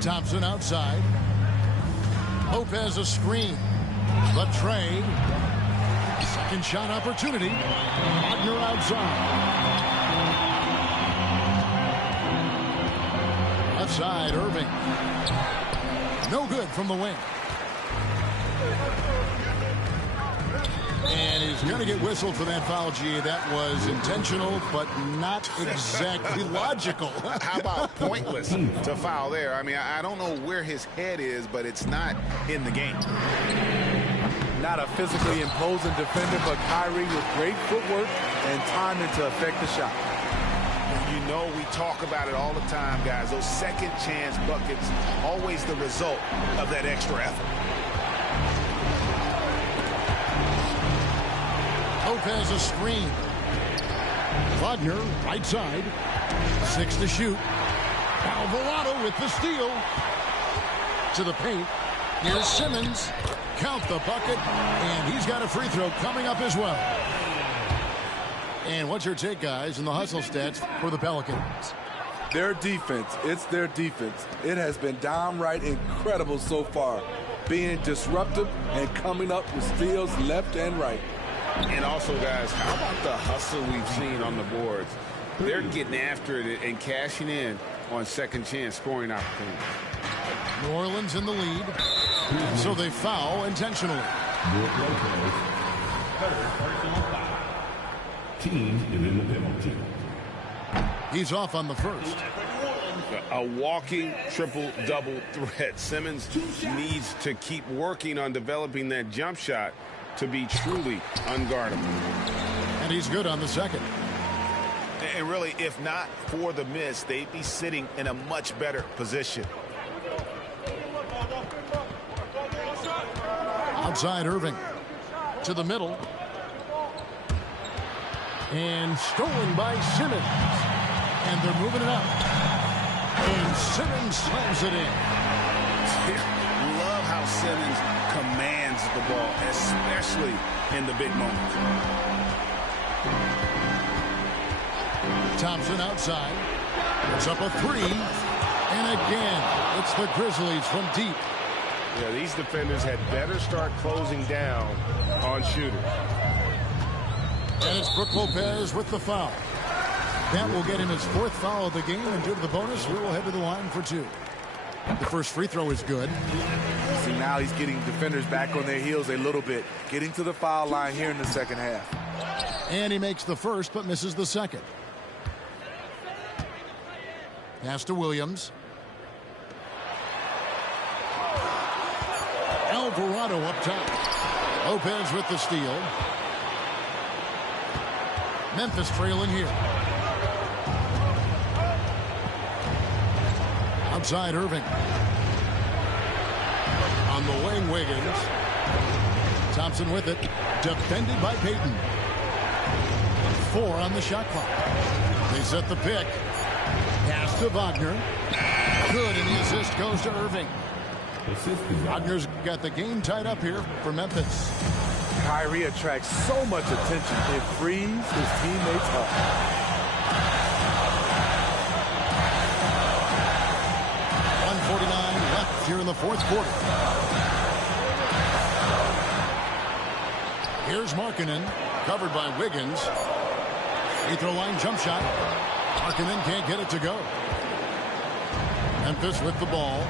Thompson outside. Lopez a screen. The Trey. Second shot opportunity. Wagner outside. Left side, Irving. No good from the wing. And he's going to get whistled for that foul, G. That was intentional, but not exactly logical. How about pointless to foul there? I mean, I don't know where his head is, but it's not in the game. Not a physically imposing defender, but Kyrie with great footwork and timing to affect the shot. You know, we talk about it all the time, guys. Those second chance buckets, always the result of that extra effort. Lopez a screen. Wagner, right side. 6 to shoot. Alvarado with the steal. To the paint. Here's Simmons. Count the bucket. And he's got a free throw coming up as well. And what's your take, guys, in the hustle stats for the Pelicans? Their defense, it's their defense. It has been downright incredible so far. Being disruptive and coming up with steals left and right. And also, guys, how about the hustle we've seen on the boards? They're getting after it and cashing in on second chance scoring opportunities. New Orleans in the lead. So they foul intentionally. Team is in the penalty. He's off on the first. A walking triple-double threat. Simmons needs to keep working on developing that jump shot to be truly unguardable. And he's good on the second. And really, if not for the miss, they'd be sitting in a much better position. Outside Irving. To the middle. And stolen by Simmons. And they're moving it up. And Simmons slams it in. Love how Simmons commands the ball, especially in the big moments. Thompson outside. Puts up a three. And again, it's the Grizzlies from deep. Yeah, these defenders had better start closing down on shooters. And it's Brook Lopez with the foul. That will get him his 4th foul of the game, and due to the bonus, we will head to the line for 2. The first free throw is good. See, now he's getting defenders back on their heels a little bit. Getting to the foul line here in the second half. And he makes the first, but misses the second. Pass to Williams. Alvarado up top. Lopez with the steal. Memphis trailing here. Outside Irving. On the wing, Wiggins. Thompson with it. Defended by Payton. 4 on the shot clock. They set the pick. Pass to Wagner. Good, and the assist goes to Irving. Wagner's got the game tied up here for Memphis. Kyrie attracts so much attention. It frees his teammates up. .149 left here in the 4th quarter. Here's Markkanen, covered by Wiggins. Free throw line jump shot. Markkanen can't get it to go. Memphis with the ball.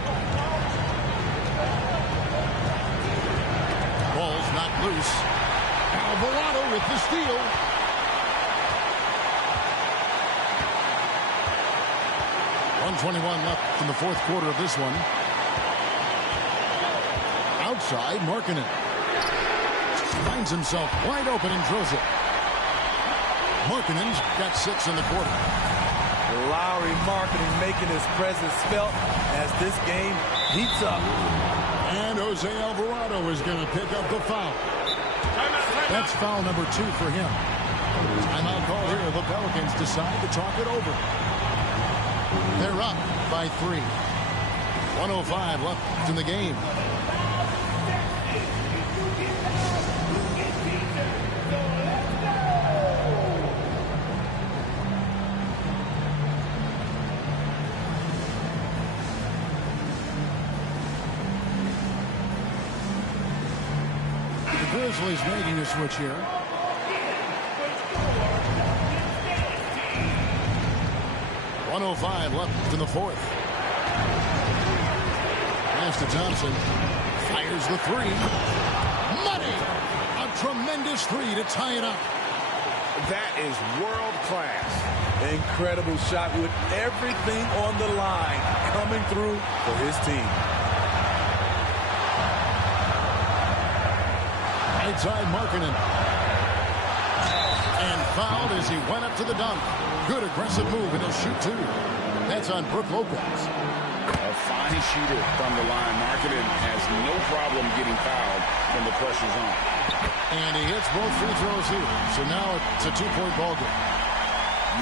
Ball's not loose. Alvarado with the steal. .121 left in the 4th quarter of this one. Outside, Markkanen finds himself wide open and drills it. Markkanen's got 6 in the quarter. Lowry Markkanen making his presence felt as this game heats up. And Jose Alvarado is going to pick up the foul. That's foul number 2 for him. Timeout call here. The Pelicans decide to talk it over. They're up by 3. 1:05 left in the game. The Grizzlies making a switch here. .105 left in the 4th. Pass to Thompson. Fires the 3. Money! A tremendous 3 to tie it up. That is world class. Incredible shot with everything on the line coming through for his team. Right side Markkanen. And fouled as he went up to the dunk. Good aggressive move, and he'll shoot 2. That's on Brook Lopez. A fine shooter from the line. Markkanen has no problem getting fouled when the pressure's on. And he hits both free throws here. So now it's a 2-point ball game.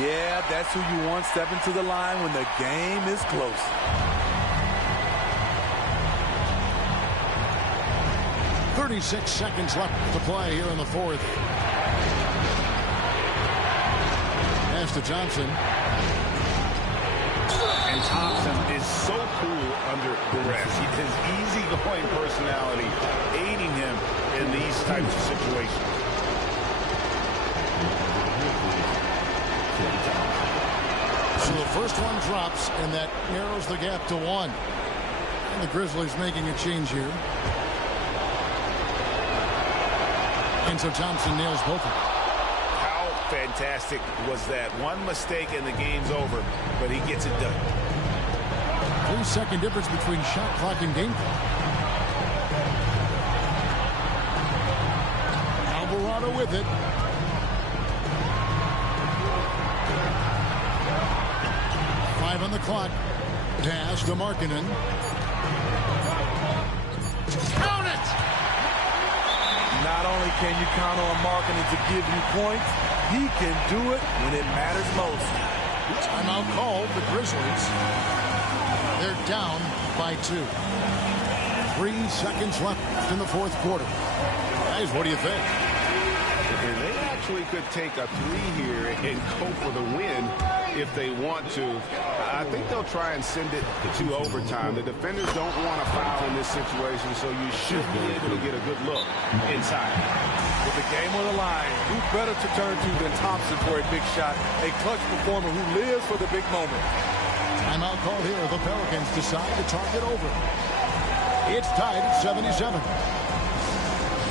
Yeah, that's who you want stepping to the line when the game is close. .36 seconds left to play here in the 4th. Pass to Thompson. And Thompson is so cool under duress. His easygoing personality aiding him in these types of situations. So the first one drops, and that narrows the gap to 1. And the Grizzlies making a change here. And so Thompson nails both of them. How fantastic was that? One mistake and the game's over, but he gets it done. 3-second difference between shot clock and game clock. Alvarado with it. Five on the clock. Pass to Markkanen. Count it! Not only can you count on Markkanen to give you points, he can do it when it matters most. Timeout called the Grizzlies. They're down by 2. 3 seconds left in the fourth quarter. Guys, what do you think? And they actually could take a 3 here and go for the win if they want to. I think they'll try and send it to overtime. The defenders don't want to foul in this situation, so you should be able to get a good look inside. With the game on the line, who better to turn to than Thompson for a big shot, a clutch performer who lives for the big moment. Timeout called here. The Pelicans decide to talk it over. It's tied at 77.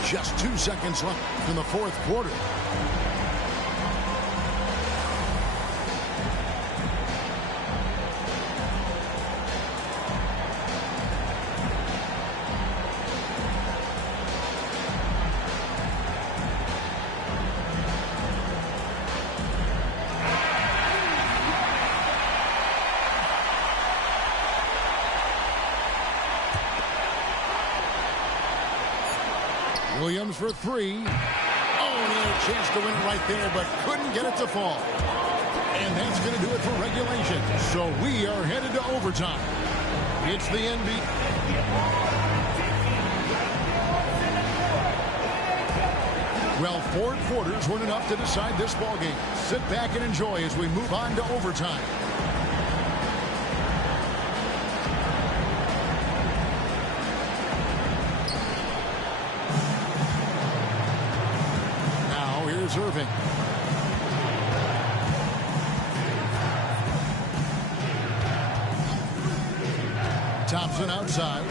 Just 2 seconds left in the fourth quarter. Williams for 3. Oh, and a chance to win it right there, but couldn't get it to fall. And that's going to do it for regulation. So we are headed to overtime. It's the NBA. Well, 4 quarters weren't enough to decide this ballgame. Sit back and enjoy as we move on to overtime. Irving. Thompson outside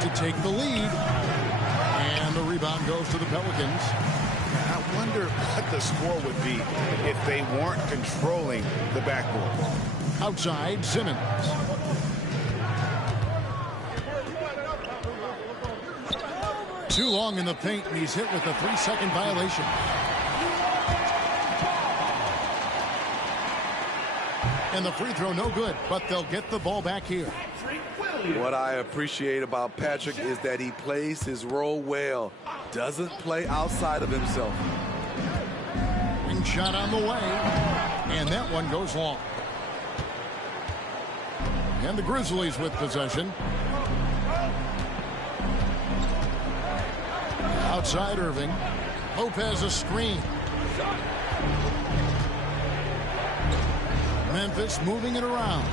to take the lead. And the rebound goes to the Pelicans. I wonder what the score would be if they weren't controlling the backboard. Outside, Simmons. Too long in the paint, and he's hit with a 3-second violation. And the free throw no good, but they'll get the ball back here. What I appreciate about Patrick is that he plays his role well. Doesn't play outside of himself. Ring shot on the way. And that one goes long. And the Grizzlies with possession. Outside Irving. Lopez a screen. Memphis moving it around.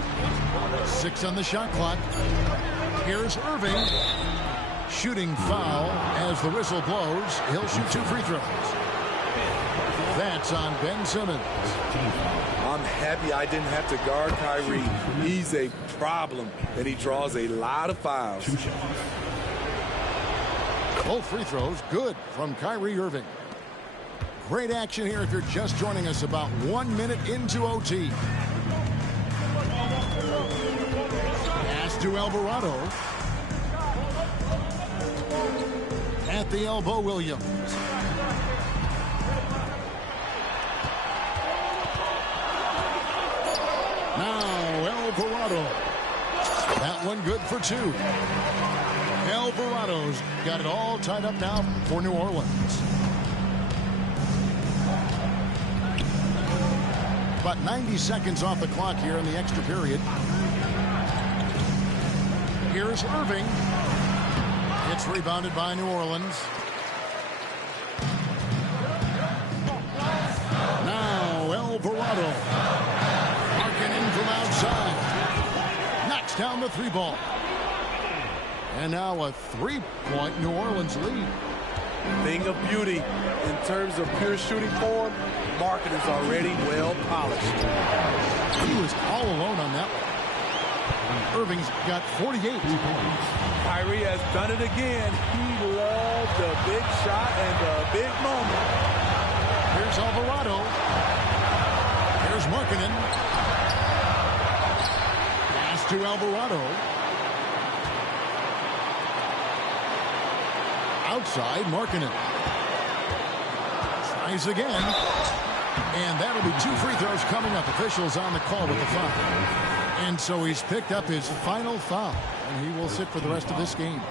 6 on the shot clock. Here's Irving. Shooting foul as the whistle blows. He'll shoot 2 free throws. That's on Ben Simmons. I'm happy I didn't have to guard Kyrie. He's a problem, and he draws a lot of fouls. Both free throws good from Kyrie Irving. Great action here if you're just joining us about 1 minute into OT. Pass to Alvarado. At the elbow, Williams. Now Alvarado. That one good for 2. Alvarado's got it all tied up now for New Orleans. About 90 seconds off the clock here in the extra period. Here's Irving. It's rebounded by New Orleans. Now Alvarado. Markkanen from outside. Knocks down the 3 ball. And now a 3-point New Orleans lead. Thing of beauty in terms of pure shooting form, Markkanen's already well polished. He was all alone on that one. Irving's got 48. Kyrie has done it again. He loves the big shot and the big moment. Here's Alvarado. Here's Markkanen. Pass to Alvarado. Outside, Markkanen. Tries again. And that'll be 2 free throws coming up. Officials on the call with the foul. And so he's picked up his final foul. And he will sit for the rest of this game.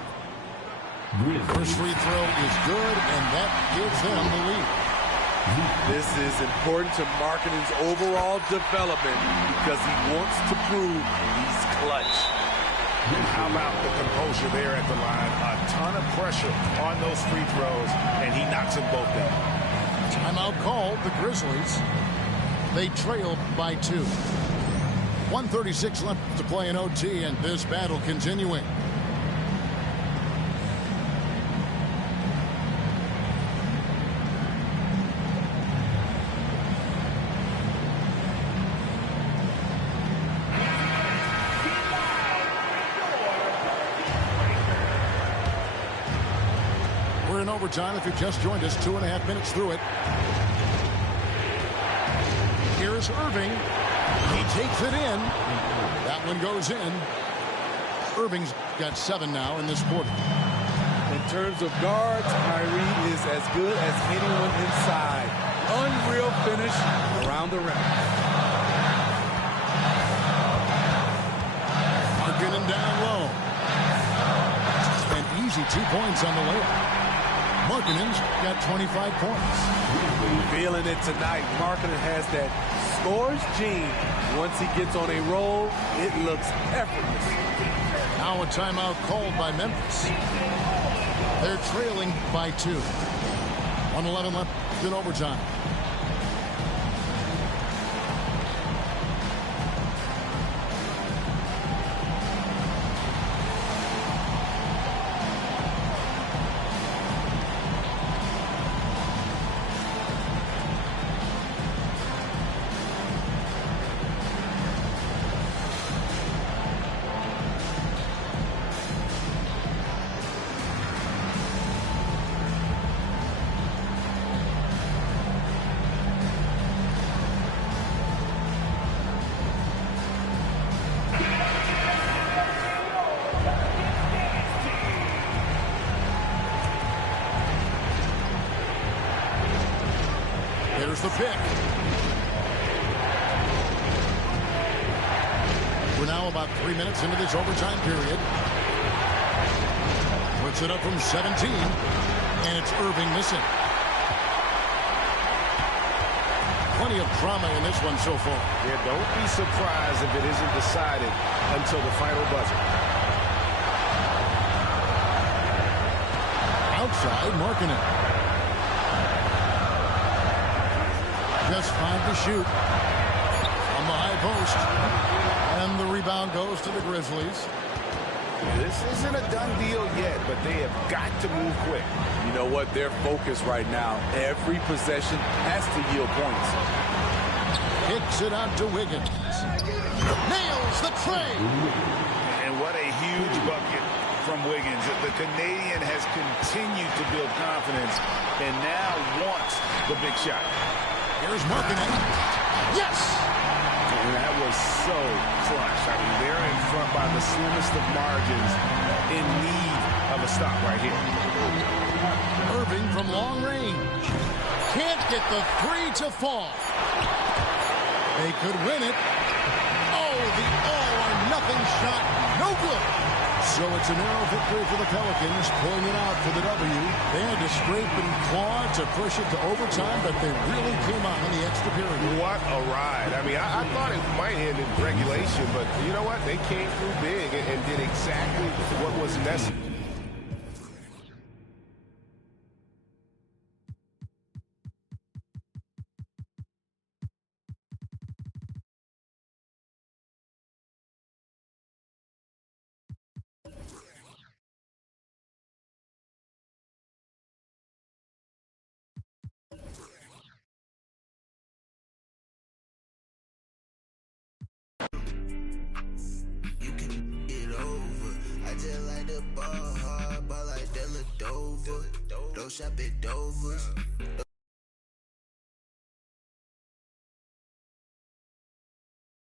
First free throw is good, and that gives them the lead. This is important to Markkanen's overall development because he wants to prove he's clutch. How about the composure there at the line? A ton of pressure on those free throws, and he knocks them both down. Timeout called, the Grizzlies. They trail by 2. 1:36 left to play in OT, and this battle continuing. We're in overtime. If you've just joined us, 2.5 minutes through it. Here's Irving. He takes it in. That one goes in. Irving's got 7 now in this quarter. In terms of guards, Kyrie is as good as anyone inside. Unreal finish around the rim. Markkanen down low. An easy 2 points on the layup. Markkanen's got 25 points. Feeling it tonight. Markkanen has that scores gene. Once he gets on a roll, it looks effortless. Now a timeout called by Memphis. They're trailing by 2. 1:11 left in overtime. Here's the pick. We're now about 3 minutes into this overtime period. Puts it up from 17, and it's Irving missing. Plenty of drama in this one so far. Yeah, don't be surprised if it isn't decided until the final buzzer. Outside, Markkanen. Just 5 to shoot on the high post. And the rebound goes to the Grizzlies. This isn't a done deal yet, but they have got to move quick. You know what? Their focus right now, every possession has to yield points. Kicks it out to Wiggins. Nails the tray. And what a huge bucket from Wiggins. The Canadian has continued to build confidence and now wants the big shot. Here's Markkanen. Yes! And that was so clutch. I mean, they're in front by the slimmest of margins, in need of a stop right here. Irving from long range. Can't get the 3 to fall. They could win it. Oh, the all-or-nothing shot. No good. So it's a narrow victory for the Pelicans, pulling it out for the W. They had to scrape and claw to push it to overtime, but they really came out in the extra period. What a ride. I mean, I thought it might end in regulation, but you know what? They came through big and did exactly what was necessary. Shop at Dover's.